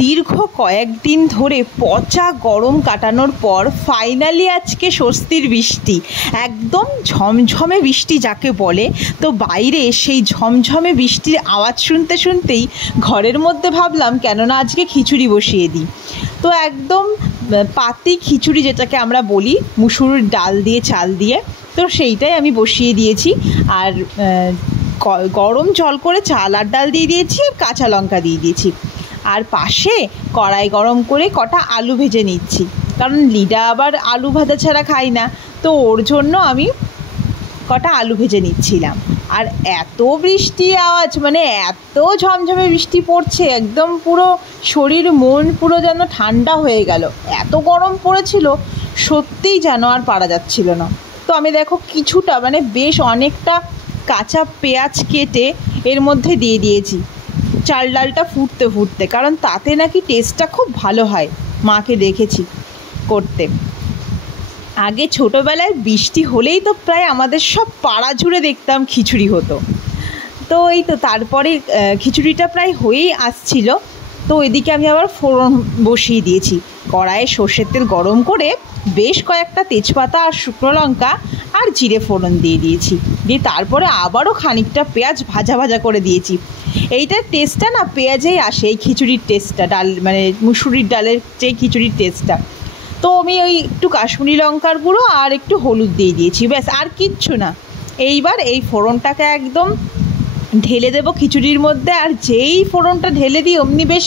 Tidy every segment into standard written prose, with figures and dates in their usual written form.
দীর্ঘ কয়েকদিন ধরে পচা গরম কাটানোর পর ফাইনালি আজকে স্বস্তির বৃষ্টি, একদম ঝমঝমে বৃষ্টি যাকে বলে। তো বাইরে সেই ঝমঝমে বৃষ্টির আওয়াজ শুনতে শুনতেই ঘরের মধ্যে ভাবলাম কেননা আজকে খিচুড়ি বসিয়ে দিই। তো একদম পাতি খিচুড়ি যেটাকে আমরা বলি, মুসুর ডাল দিয়ে চাল দিয়ে, তো সেইটাই আমি বসিয়ে দিয়েছি। আর গরম জল করে চাল আর ডাল দিয়ে দিয়েছি, আর কাঁচা লঙ্কা দিয়ে দিয়েছি। আর পাশে কড়াই গরম করে কটা আলু ভেজে নিচ্ছি, কারণ লিডা আবার আলু ভাজা ছাড়া খাই না, তো ওর জন্য আমি কটা আলু ভেজে নিচ্ছিলাম। আর এত বৃষ্টি আওয়াজ, মানে এত ঝমঝমে বৃষ্টি পড়ছে, একদম পুরো শরীর মন পুরো যেন ঠান্ডা হয়ে গেল। এত গরম পড়েছিল, সত্যিই যেন আর পারা যাচ্ছিল না। তো আমি দেখো কিছুটা, মানে বেশ অনেকটা কাঁচা পেঁয়াজ কেটে এর মধ্যে দিয়ে দিয়েছি চাল ডালটা ফুটতে ফুটতে, কারণ তাতে নাকি টেস্টটা খুব ভালো হয়, মাকে দেখেছি করতে। আগে ছোটোবেলায় বৃষ্টি হলেই তো প্রায় আমাদের সব পাড়া জুড়ে দেখতাম খিচুড়ি হতো। তো এই তো তারপরে খিচুড়িটা প্রায় হয়েই আসছিল, তো এদিকে আমি আবার ফোড়ন বসিয়ে দিয়েছি। কড়াইয়ে সর্ষের তেল গরম করে বেশ কয়েকটা তেজপাতা আর শুকনো লঙ্কা আর জিরে ফোড়ন দিয়ে দিয়েছি, দিয়ে তারপরে আবারও খানিকটা পেঁয়াজ ভাজা ভাজা করে দিয়েছি। এইটার টেস্টটা না পেঁয়াজেই আসে, এই খিচুড়ির টেস্টটা, ডাল মানে মুসুরির ডালের যে খিচুড়ির টেস্টটা। তো আমি ওই একটু কাশ্মীরি লঙ্কার গুঁড়ো আর একটু হলুদ দিয়ে দিয়েছি, ব্যাস, আর কিচ্ছু না। এইবার এই ফোড়নটাকে একদম ঢেলে দেবো খিচুড়ির মধ্যে, আর যেই ফোড়নটা ঢেলে দিই অমনি বেশ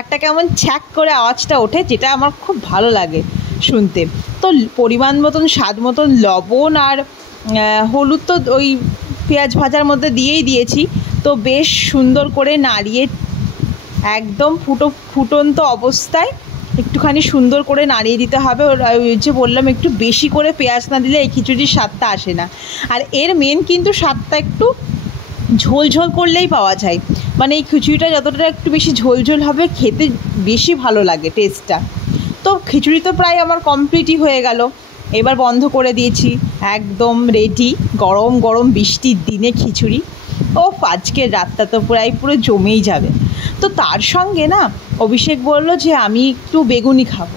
একটা কেমন ছ্যাক করে আওয়াজটা ওঠে, যেটা আমার খুব ভালো লাগে শুনতে। তো পরিমাণ মতন স্বাদ মতন লবণ আর হলুদ তো ওই পেঁয়াজ ভাজার মধ্যে দিয়েই দিয়েছি। তো বেশ সুন্দর করে নাড়িয়ে একদম ফুটন্ত অবস্থায় একটুখানি সুন্দর করে নাড়িয়ে দিতে হবে। ওই যে বললাম, একটু বেশি করে পেঁয়াজ না দিলে এই খিচুড়ির স্বাদটা আসে না। আর এর মেন কিন্তু স্বাদটা একটু ঝোল ঝোল করলেই পাওয়া যায়, মানে এই খিচুড়িটা যতটা একটু বেশি ঝোল ঝোল হবে খেতে বেশি ভালো লাগে টেস্টটা। তো খিচুড়ি তো প্রায় আমার কমপ্লিটই হয়ে গেল, এবার বন্ধ করে দিয়েছি, একদম রেডি গরম গরম বৃষ্টির দিনে খিচুড়ি। ও আজকের রাতটা তো পুরো জমেই যাবে। তো তার সঙ্গে না অভিষেক বললো যে আমি একটু বেগুনি খাবো।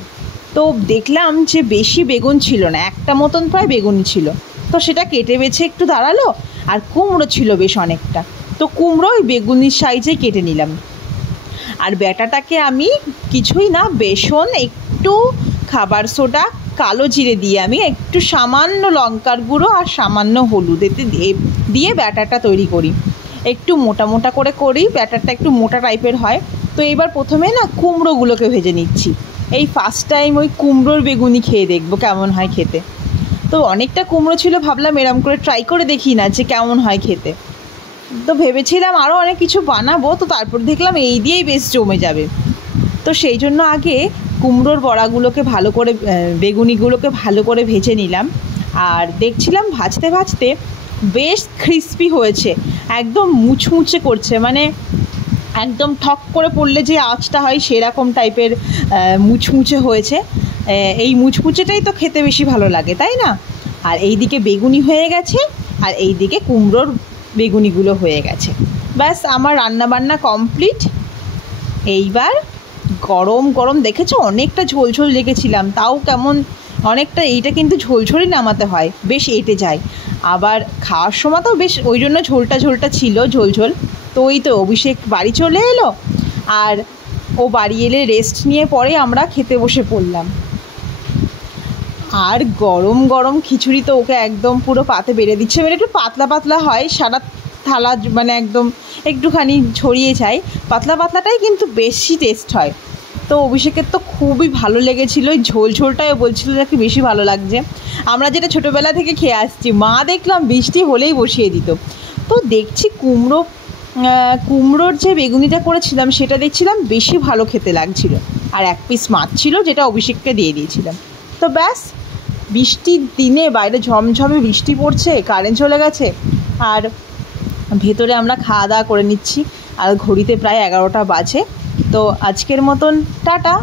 তো দেখলাম যে বেশি বেগুন ছিল না, একটা মতন প্রায় বেগুনি ছিল, তো সেটা কেটে বেছে একটু দাঁড়ালো। আর কুমড়ো ছিল বেশ অনেকটা, তো কুমড়ো ওই বেগুনির সাইজে কেটে নিলাম। আর ব্যাটাটাকে আমি কিছুই না, বেসন, একটু খাবার সোডা, কালো জিরে দিয়ে আমি একটু সামান্য লঙ্কার গুঁড়ো আর সামান্য হলুদ এতে দিয়ে ব্যাটারটা তৈরি করি। একটু মোটা মোটা করে করি, ব্যাটারটা একটু মোটা টাইপের হয়। তো এইবার প্রথমে না কুমড়োগুলোকে ভেজে নিচ্ছি। এই ফার্স্ট টাইম ওই কুমড়োর বেগুনি খেয়ে দেখবো কেমন হয় খেতে। তো অনেকটা কুমড়ো ছিল, ভাবলাম এরম করে ট্রাই করে দেখি না যে কেমন হয় খেতে। তো ভেবেছিলাম আরও অনেক কিছু বানাবো, তো তারপর দেখলাম এই দিয়েই বেশ জমে যাবে। তো সেই জন্য আগে কুমড়োর বড়াগুলোকে ভালো করে, বেগুনিগুলোকে ভালো করে ভেজে নিলাম। আর দেখছিলাম ভাজতে ভাজতে বেশ ক্রিস্পি হয়েছে, একদম মুচমুচে করছে, মানে একদম ঠক করে পড়লে যে আঁচটা হয় সেরকম টাইপের মুচমুচে হয়েছে। এই মুচমুচেটাই তো খেতে বেশি ভালো লাগে, তাই না? আর এই দিকে বেগুনি হয়ে গেছে, আর এই দিকে কুমড়োর বেগুনিগুলো হয়ে গেছে। ব্যাস আমার রান্নাবান্না কমপ্লিট। এইবার গরম গরম, দেখেছো অনেকটা ঝোল ঝোল রেখেছিলাম, তাও কেমন অনেকটা, এইটা কিন্তু ঝোল ঝোলই নামাতে হয়, বেশ এঁটে যায়। আবার খাওয়ার সময় তো বেশ ওই জন্য ঝোলটা ঝোলটা ছিল, ঝোল ঝোল। তো ওই তো অভিষেক বাড়ি চলে এলো, আর ও বাড়ি এলে রেস্ট নিয়ে পরে আমরা খেতে বসে পড়লাম। আর গরম গরম খিচুড়ি তো ওকে একদম পুরো পাতে বেড়ে দিচ্ছে, মানে একটু পাতলা পাতলা হয়, সারা থালা মানে একদম একটুখানি ছড়িয়ে যায়, পাতলা পাতলাটাই কিন্তু বেশি টেস্ট হয়। তো অভিষেকের তো খুবই ভালো লেগেছিলো, ওই ঝোল ঝোলটাই বলছিল নাকি বেশি ভালো লাগছে। আমরা যেটা ছোটোবেলা থেকে খেয়ে আসছি, মা দেখলাম বৃষ্টি হলেই বসিয়ে দিত। তো দেখছি কুমড়োর যে বেগুনিটা করেছিলাম সেটা দেখছিলাম বেশি ভালো খেতে লাগছিল, আর এক পিস মাছ ছিল যেটা অভিষেককে দিয়ে দিয়েছিলাম। তো ব্যাস, বৃষ্টির দিনে বাইরে ঝমঝমে বৃষ্টি পড়ছে, কারেন্ট চলে গেছে, আর ভেতরে আমরা খাওয়া দাওয়া করে নিচ্ছি, আর ঘড়িতে প্রায় 11টা বাজে। তো আজকের মতন টাটা।